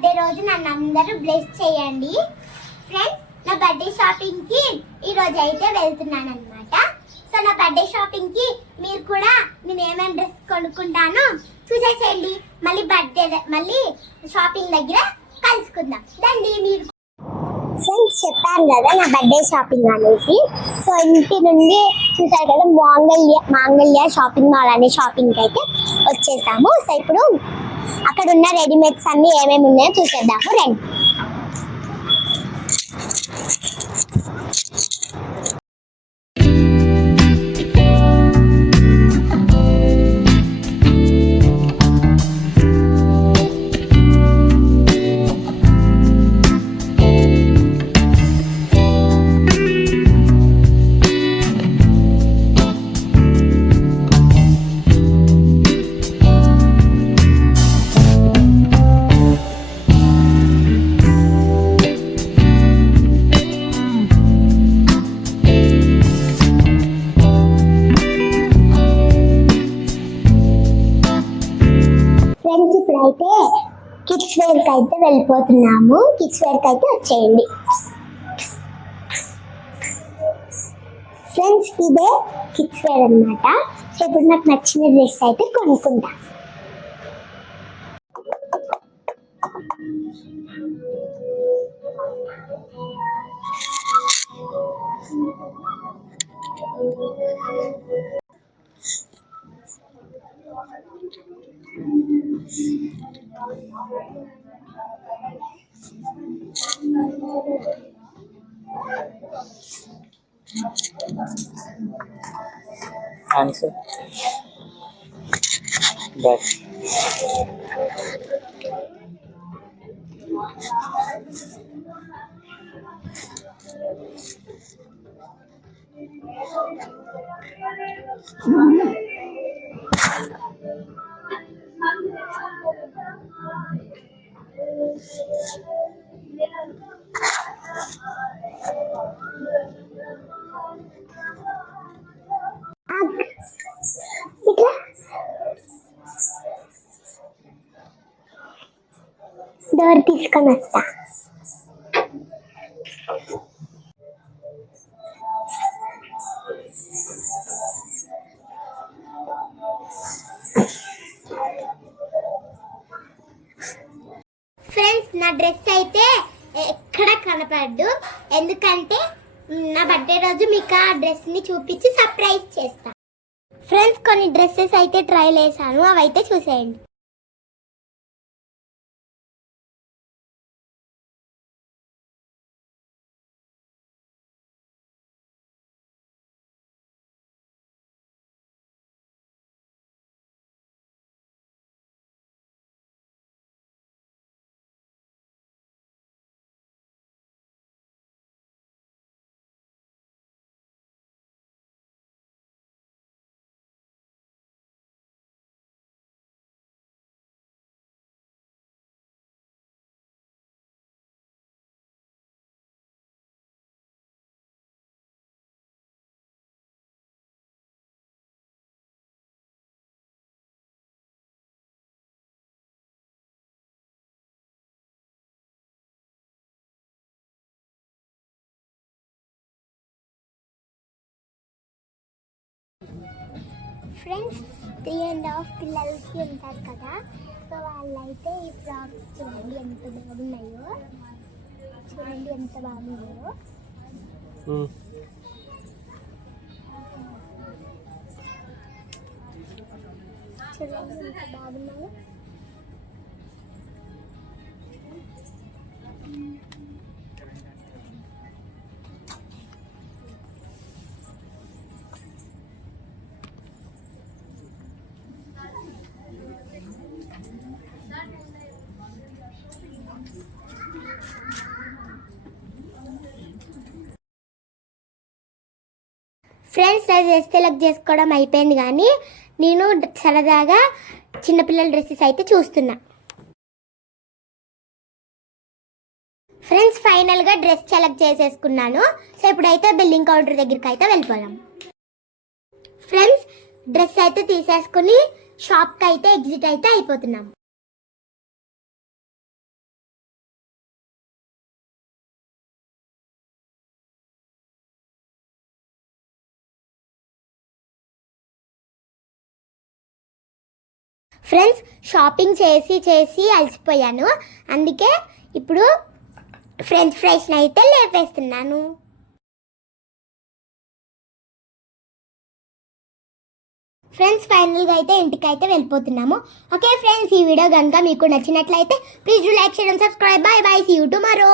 బర్త్డే రోజు నన్ను అందరూ బ్లెస్ చేయండి. ఫ్రెండ్స్, నా బర్త్డే షాపింగ్ కి ఈ రోజు అయితే వెళ్తున్నాను అనమాట. సో నా బర్త్డే షాపింగ్ కి మీరు కూడా నేను ఏమేమి డ్రెస్ కొనుక్కుంటానో చూసేసేయండి. మళ్ళీ షాపింగ్ దగ్గర కలుసుకుందాం రండి. మీరు ఫ్రెండ్స్ చెప్పాను కదా నా బర్త్డే షాపింగ్ అనేసి. సో ఇంటి నుండి చూసారు కదా మాంగళ్య షాపింగ్ మాల్ అనే షాపింగ్ అయితే వచ్చేసాము. సో ఇప్పుడు అక్కడ ఉన్న రెడీమేడ్స్ అన్ని ఏమేమి ఉన్నాయో చూసేద్దాము రండి. ఫ్రెండ్స్, ఇప్పుడైతే కిడ్స్ వేర్కి అయితే వెళ్ళిపోతున్నాము. కిడ్స్ వేర్కి అయితే వచ్చేయండి. ఫ్రెండ్స్, ఇదే కిడ్స్ వేర్ అనమాట. సో ఇప్పుడు నాకు నచ్చిన డ్రెస్ అయితే కొనుక్కుంటా. Answer. Back. ఇట్లా డోర్ తీసుకొని వస్తా. ఫ్రెండ్స్, నా డ్రెస్ అయితే ఎక్కడ కనపడదు. ఎందుకంటే నా బర్త్డే రోజు మీకు ఆ డ్రెస్ని చూపించి సర్ప్రైజ్ చేస్తా. ఫ్రెండ్స్, కొన్ని డ్రెస్సెస్ అయితే ట్రైల్ వేసాను, అవి అయితే చూసేయండి. ఫ్రెండ్స్, 3.5 పిల్లలకి ఉంటారు కదా, సో వాళ్ళైతే ఈ ఫ్రాక్స్ చూడండి ఎంత బాగున్నాయో. చూడండి ఎంత బాగున్నాయో. చూడండి ఎంత బాగున్నాయో. ఫ్రెండ్స్, డ్రెస్ సెలెక్ట్ చేసుకోవడం అయిపోయింది, కానీ నేను సరదాగా చిన్నపిల్లల డ్రెస్సెస్ అయితే చూస్తున్నా. ఫ్రెండ్స్, ఫైనల్గా డ్రెస్ సెలెక్ట్ చేసేసుకున్నాను. సో ఇప్పుడైతే బిల్లింగ్ కౌంటర్ దగ్గరికి అయితే వెళ్ళిపోదాం. ఫ్రెండ్స్, డ్రెస్ అయితే తీసేసుకుని షాప్కి అయితే ఎగ్జిట్ అయితే అయిపోతున్నాం. ఫ్రెండ్స్ షాపింగ్ చేసి చేసి అలసిపోయాను, అందుకే ఇప్పుడు ఫ్రెంచ్ ఫ్రైస్ని అయితే లేపేస్తున్నాను. ఫ్రెండ్స్ ఫైనల్గా అయితే ఇంటికైతే వెళ్ళిపోతున్నాము. ఓకే ఫ్రెండ్స్, ఈ వీడియో కనుక మీకు నచ్చినట్లయితే please do like, share and subscribe. Bye bye, see you tomorrow.